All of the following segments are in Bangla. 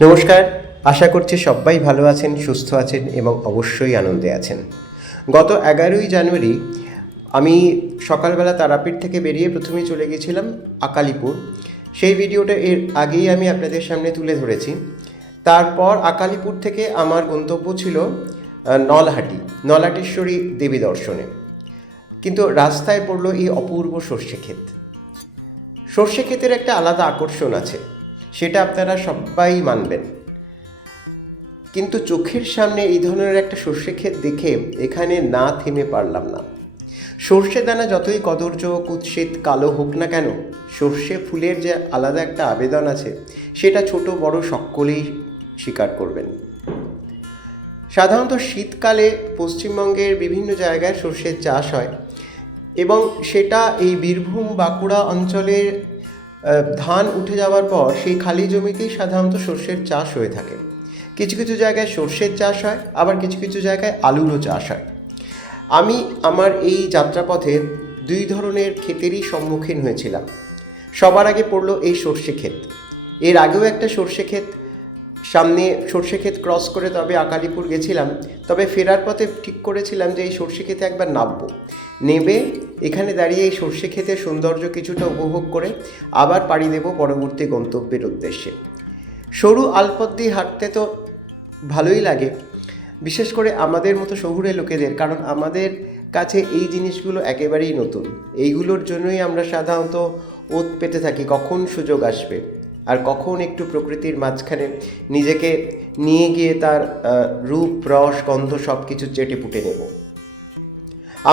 নমস্কার, আশা করছি সবাই ভালো আছেন, সুস্থ আছেন এবং অবশ্যই আনন্দে আছেন। গত 11ই জানুয়ারি আমি সকালবেলা তারাপীঠ থেকে বেরিয়ে প্রথমেই চলে গেছিলাম আকালিপুর। সেই ভিডিওটা এর আগেই আমি আপনাদের সামনে তুলে ধরেছি। তারপর আকালিপুর থেকে আমার গন্তব্য ছিল নলহাটেশ্বরী দেবী দর্শনে। কিন্তু রাস্তায় পড়লো এই অপূর্ব সর্ষে ক্ষেত। সর্ষে ক্ষেতের একটা আলাদা আকর্ষণ আছে, সেটা আপনারা সবাই মানবেন। কিন্তু চোখের সামনে এই ধরনের একটা সর্ষে ক্ষেত দেখে এখানে না থেমে পারলাম না। সর্ষে দানা যতই কদর্য কুৎসিত কালো হোক না কেন, সর্ষে ফুলের যে আলাদা একটা আবেদন আছে, সেটা ছোট বড় সকলেই স্বীকার করবেন। সাধারণত শীতকালে পশ্চিমবঙ্গের বিভিন্ন জায়গায় সর্ষের চাষ হয় এবং সেটা এই বীরভূম বাঁকুড়া অঞ্চলের ধান উঠে যাওয়ার পর সেই খালি জমিতেই সাধারণত সর্ষের চাষ হয়ে থাকে। কিছু কিছু জায়গায় সর্ষের চাষ হয়, আবার কিছু কিছু জায়গায় আলুরও চাষ হয়। আমি আমার এই যাত্রাপথে দুই ধরনের ক্ষেতেরই সম্মুখীন হয়েছিলাম। সবার আগে পড়লো এই সর্ষে ক্ষেত। এর আগেও একটা সর্ষে ক্ষেত, সামনে সর্ষে ক্ষেত ক্রস করে তবে আকালিপুর গেছিলাম। তবে ফেরার পথে ঠিক করেছিলাম যে এই সর্ষে ক্ষেতে একবার নামবো, নেবে এখানে দাঁড়িয়ে এই সর্ষে ক্ষেতের সৌন্দর্য কিছুটা উপভোগ করে আবার পাড়ি দেব পরবর্তী গন্তব্যের উদ্দেশ্যে। সরু আলপথ দিয়ে হাঁটতে তো ভালোই লাগে, বিশেষ করে আমাদের মতো শহুরে লোকেদের, কারণ আমাদের কাছে এই জিনিসগুলো একেবারেই নতুন। এইগুলোর জন্যই আমরা সাধারণত ওত পেতে থাকি কখন সুযোগ আসবে আর কখন একটু প্রকৃতির মাঝখানে নিজেকে নিয়ে গিয়ে তার রূপ রস গন্ধ সব কিছু চেটে পুটে নেব।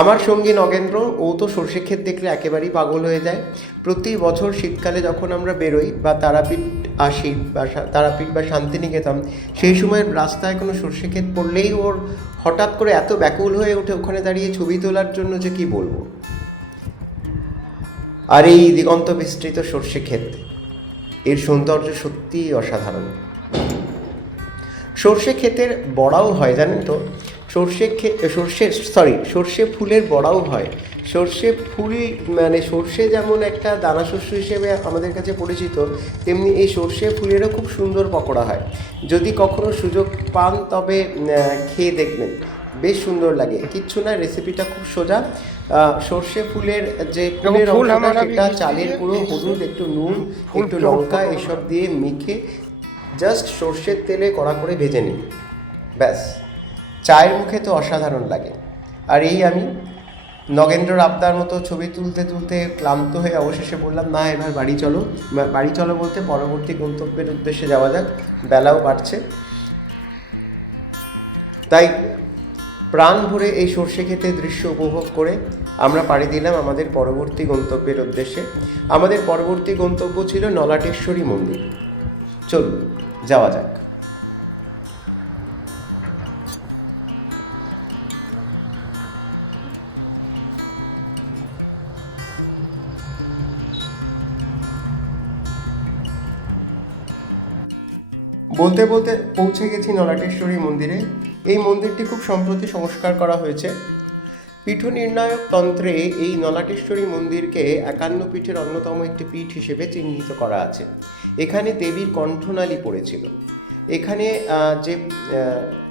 আমার সঙ্গী নগেন্দ্র, ও তো সর্ষে ক্ষেত দেখলে একেবারেই পাগল হয়ে যায়। প্রতি বছর শীতকালে যখন আমরা বেরোই বা তারাপীঠ আসি বা তারাপীঠ বা শান্তিনিকেতন, সেই সময় রাস্তায় কোনো সর্ষে ক্ষেত পড়লেই ওর হঠাৎ করে এত ব্যাকুল হয়ে ওঠে ওখানে দাঁড়িয়ে ছবি তোলার জন্য যে কি বলবো। আর এই দিগন্ত বিস্তৃত সর্ষে ক্ষেত, এর সৌন্দর্য সত্যিই অসাধারণ। সর্ষে ক্ষেতের বড়াও হয়, জানেন তো? সর্ষে ফুলের বড়াও হয়। সর্ষে ফুল মানে সর্ষে যেমন একটা দানা শস্য হিসেবে আমাদের কাছে পরিচিত, তেমনি এই সর্ষে ফুলেরও খুব সুন্দর পকোড়া হয়। যদি কখনো সুযোগ পান তবে খেয়ে দেখবেন, বেশ সুন্দর লাগে। কিচ্ছু না, রেসিপিটা খুব সোজা। সর্ষে ফুলের যে ফুলের অংশটা, সেটা চালের গুঁড়ো, হলুদ, একটু নুন, একটু লঙ্কা এসব দিয়ে মেখে জাস্ট সর্ষের তেলে কড়া করে ভেজে নিই, ব্যাস। চায়ের মুখে তো অসাধারণ লাগে। আর এই আমি নগেন্দ্রর আবদার মতো ছবি তুলতে তুলতে ক্লান্ত হয়ে অবশেষে বললাম, না এবার বাড়ি চলো বলতে পরবর্তী গন্তব্যের উদ্দেশ্যে যাওয়া যাক, বেলাও বাড়ছে। তাই প্রাণ ভরে এই সর্ষে ক্ষেতে দৃশ্য উপভোগ করে আমরা পাড়ি দিলাম আমাদের পরবর্তী গন্তব্যের উদ্দেশ্যে। আমাদের পরবর্তী গন্তব্য ছিল নলাটেশ্বরী মন্দির। চলুন যাওয়া যাক। বলতে বলতে পৌঁছে গেছি নলাটেশ্বরী মন্দিরে। এই মন্দিরটি খুব সম্প্রতি সংস্কার করা হয়েছে। পীঠ নির্ণায়ক তন্ত্রে এই নলাটেশ্বরী মন্দিরকে 51 পীঠের অন্যতম একটি পীঠ হিসেবে চিহ্নিত করা আছে। এখানে দেবীর কণ্ঠনালী পড়েছিল। এখানে যে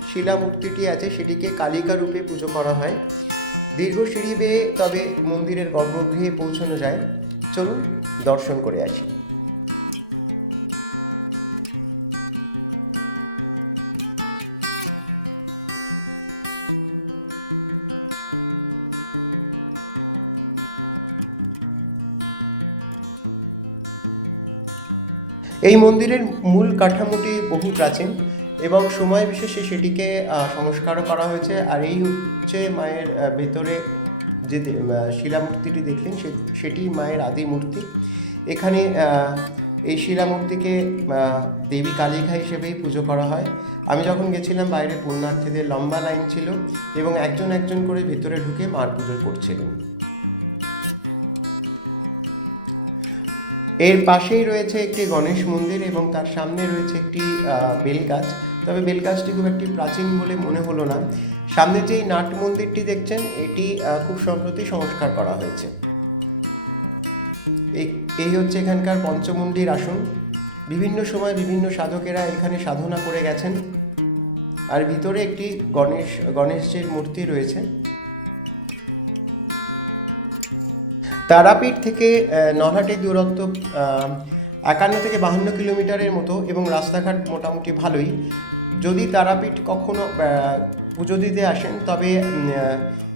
শিলামূর্তিটি আছে সেটিকে কালিকা রূপে পুজো করা হয়। দীর্ঘ সিঁড়ি বেয়ে তবে মন্দিরের গর্ভগৃহে পৌঁছানো যায়। চলুন দর্শন করে আসি। এই মন্দিরের মূল কাঠামোটি বহু প্রাচীন এবং সময় বিশেষে সেটিকে সংস্কারও করা হয়েছে। আর এই হচ্ছে মায়ের ভেতরে যে শিলামূর্তিটি দেখলেন, সেটি মায়ের আদি মূর্তি। এখানে এই শিলামূর্তিকে দেবী কালিকা হিসেবেই পুজো করা হয়। আমি যখন গেছিলাম বাইরে পুণ্যার্থীদের লম্বা লাইন ছিল এবং একজন একজন করে ভেতরে ঢুকে মার পুজো করছিলেন। এর পাশেই রয়েছে একটি গণেশ মন্দির এবং তার সামনে রয়েছে একটি বেলগাছ। তবে বেলগাছটি খুব একটি প্রাচীন বলে মনে হলো না। সামনে যেই নাট মন্দিরটি দেখছেন, এটি খুব সম্প্রতি সংস্কার করা হয়েছে। এই হচ্ছে এখানকার পঞ্চমুণ্ডির আসন। বিভিন্ন সময় বিভিন্ন সাধকেরা এখানে সাধনা করে গেছেন। আর ভিতরে একটি গণেশজির মূর্তি রয়েছে। তারাপীঠ থেকে নলহাটির দূরত্ব 51 থেকে 52 কিলোমিটারের মতো, এবং রাস্তাঘাট মোটামুটি ভালোই। যদি তারাপীঠ কখনো পুজো দিতে আসেন তবে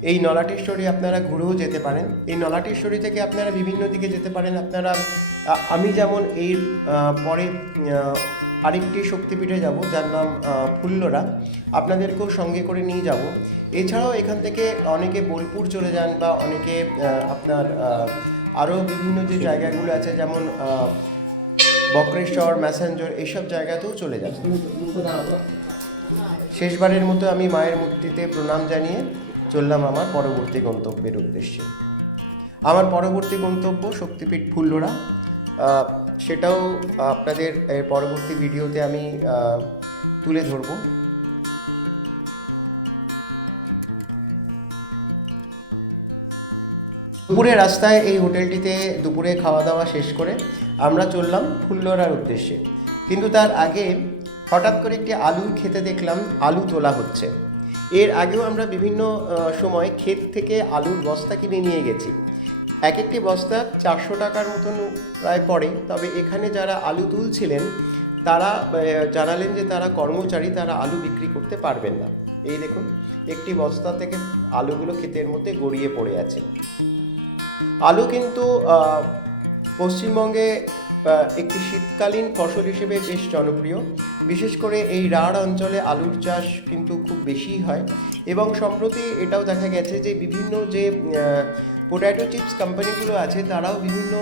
এই নলাটেশ্বরী আপনারা ঘুরেও যেতে পারেন। এই নলাটেশ্বরী থেকে আপনারা বিভিন্ন দিকে যেতে পারেন। আপনারা আমি যেমন এর পরে আরেকটি শক্তিপীঠে যাব যার নাম ফুল্লরা, আপনাদেরকেও সঙ্গে করে নিয়ে যাব। এছাড়াও এখান থেকে অনেকে বোলপুর চলে যান, বা অনেকে আপনার আরও বিভিন্ন যে জায়গাগুলো আছে যেমন বক্রেশ্বর, ম্যাসেঞ্জর, এইসব জায়গাতেও চলে যান। শেষবারের মতো আমি মায়ের মূর্তিতে প্রণাম জানিয়ে চললাম আমার পরবর্তী গন্তব্যের উদ্দেশ্যে। আমার পরবর্তী গন্তব্য শক্তিপীঠ ফুল্লরা। সেটাও আপনাদের পরবর্তী ভিডিওতে আমি তুলে ধরব। দুপুরে রাস্তায় এই হোটেলটিতে দুপুরে খাওয়া দাওয়া শেষ করে আমরা চললাম ফুল্লরার উদ্দেশ্যে। কিন্তু তার আগে হঠাৎ করে একটি আলু খেতে দেখলাম আলু তোলা হচ্ছে। এর আগেও আমরা বিভিন্ন সময় ক্ষেত থেকে আলুর বস্তা কিনে নিয়ে গেছি। এক একটি বস্তা 400 টাকার মতন প্রায় পড়ে। তবে এখানে যারা আলু তুলছিলেন তারা জানালেন যে তারা কর্মচারী, তারা আলু বিক্রি করতে পারবেন না। এই দেখুন, একটি বস্তা থেকে আলুগুলো ক্ষেতের মধ্যে গড়িয়ে পড়ে আছে। আলু কিন্তু পশ্চিমবঙ্গে একটি শীতকালীন ফসল হিসেবে বেশ জনপ্রিয়। বিশেষ করে এই রাঢ় অঞ্চলে আলুর চাষ কিন্তু খুব বেশি হয়, এবং সম্প্রতি এটাও দেখা গেছে যে বিভিন্ন যে পোট্যাটো চিপস কোম্পানিগুলো আছে তারাও বিভিন্ন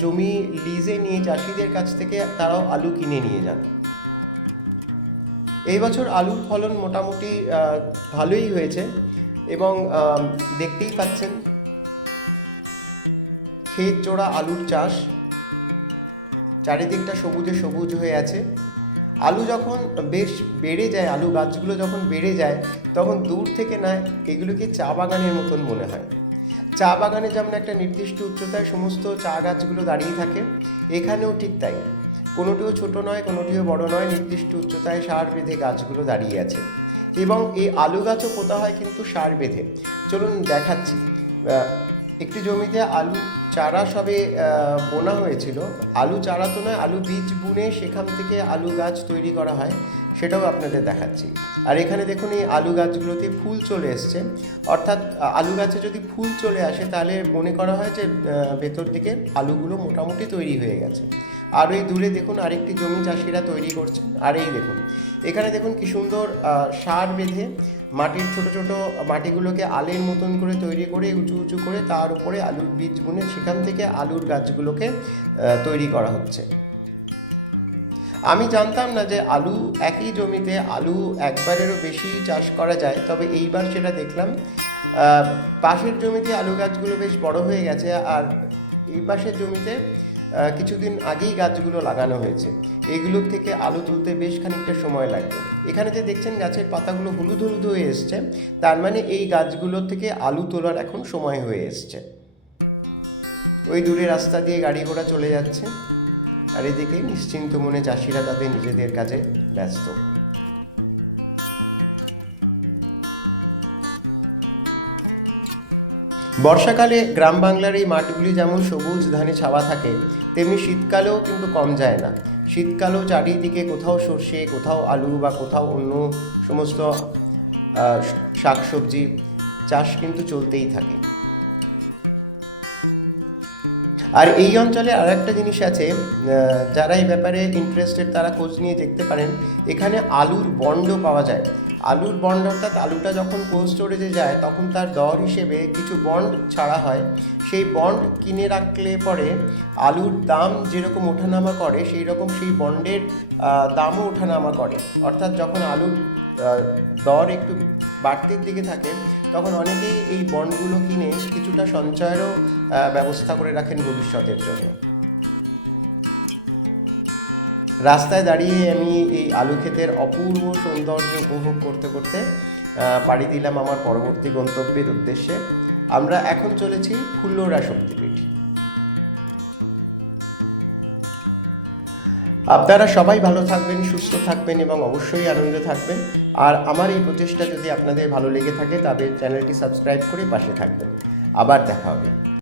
জমি লিজে নিয়ে চাষিদের কাছ থেকে তারাও আলু কিনে নিয়ে যান। এই বছর আলুর ফলন মোটামুটি ভালোই হয়েছে, এবং দেখতেই পাচ্ছেন ক্ষেত জোড়া আলুর চাষ, চারিদিকটা সবুজে সবুজ হয়ে আছে। আলু যখন বেশ বেড়ে যায়, আলু গাছগুলো যখন বেড়ে যায়, তখন দূর থেকে না এগুলোকে চা বাগানের মতন মনে হয়। চা বাগানে যেমন একটা নির্দিষ্ট উচ্চতায় সমস্ত চা গাছগুলো দাঁড়িয়ে থাকে, এখানেও ঠিক তাই। কোনোটিও ছোট নয়, কোনোটিও বড় নয়, নির্দিষ্ট উচ্চতায় সার বেঁধে গাছগুলো দাঁড়িয়ে আছে। এবং এই আলু গাছও পোতা হয় কিন্তু সার বেঁধে। চলুন দেখাচ্ছি। একটি জমিতে আলু চারা সবে বোনা হয়েছিল। আলু চারা তো নয়, আলু বীজ বুনে সেখান থেকে আলু গাছ তৈরি করা হয়, সেটাও আপনাদের দেখাচ্ছি। আর এখানে দেখুন এই আলু গাছগুলোতে ফুল চলে এসছে। অর্থাৎ আলু গাছে যদি ফুল চলে আসে তাহলে মনে করা হয় যে ভেতর দিকে আলুগুলো মোটামুটি তৈরি হয়ে গেছে। আর ওই দূরে দেখুন আরেকটি জমি চাষিরা তৈরি করছেন। আর এই দেখুন, এখানে দেখুন কি সুন্দর সার বেঁধে মাটির ছোট ছোট মাটিগুলোকে আলের মতন করে তৈরি করে উঁচু উঁচু করে তার উপরে আলুর বীজ বুনে সেখান থেকে আলুর গাছগুলোকে তৈরি করা হচ্ছে। আমি জানতাম না যে আলু একই জমিতে আলু একবারেরও বেশি চাষ করা যায়, তবে এইবার সেটা দেখলাম। পাশের জমিতে আলু গাছগুলো বেশ বড় হয়ে গেছে, আর এই পাশের জমিতে কিছুদিন আগেই গাছগুলো লাগানো হয়েছে। এইগুলোর থেকে আলু তুলতে বেশ খানিকটা সময় লাগবে। এখানে যে দেখছেন গাছের পাতাগুলো হলুদ হলুদ হয়ে এসছে, তার মানে এই গাছগুলো থেকে আলু তোলার এখন সময় হয়ে এসছে। ওই দূরে রাস্তা দিয়ে গাড়ি ঘোড়া চলে যাচ্ছে, আর এদিকে নিশ্চিন্ত মনে চাষিরা তাদের নিজেদের কাজে ব্যস্ত। বর্ষাকালে গ্রাম বাংলার এই মাঠগুলি যেমন সবুজ ধানে ছাওয়া থাকে, তেমনি শীতকালেও কিন্তু কম যায় না। শীতকালেও চারিদিকে কোথাও সর্ষে, কোথাও আলু, বা কোথাও অন্য সমস্ত শাকসবজি চাষ কিন্তু চলতেই থাকে। আর এই অঞ্চলে আর একটা জিনিস আছে, যারা এই ব্যাপারে ইন্টারেস্টেড তারা খোঁজ নিয়ে দেখতে পারেন। এখানে আলুর বন্ডও পাওয়া যায়। আলুর বন্ড অর্থাৎ আলুটা যখন কোল্ড স্টোরেজে যায় তখন তার দর হিসেবে কিছু বন্ড ছাড়া হয়। সেই বন্ড কিনে রাখলে পরে আলুর দাম যেরকম ওঠানামা করে সেই রকম সেই বন্ডের দামও ওঠানামা করে। অর্থাৎ যখন আলুর দর একটু বাড়তির দিকে থাকে তখন অনেকেই এই বন্ডগুলো কিনে কিছুটা সঞ্চয়েরও ব্যবস্থা করে রাখেন ভবিষ্যতের জন্য। রাস্তায় দাঁড়িয়ে আমি এই আলু ক্ষেতের অপূর্ব সৌন্দর্য উপভোগ করতে করতে পাড়ি দিলাম আমার পরবর্তী গন্তব্যের উদ্দেশ্যে। আমরা এখন চলেছি ফুল্লরা শক্তিপীঠ। আপনারা সবাই ভালো থাকবেন, সুস্থ থাকবেন এবং অবশ্যই আনন্দে থাকবেন। আর আমার এই প্রচেষ্টা যদি আপনাদের ভালো লেগে থাকে তবে চ্যানেলটি সাবস্ক্রাইব করে পাশে থাকবেন। আবার দেখা হবে।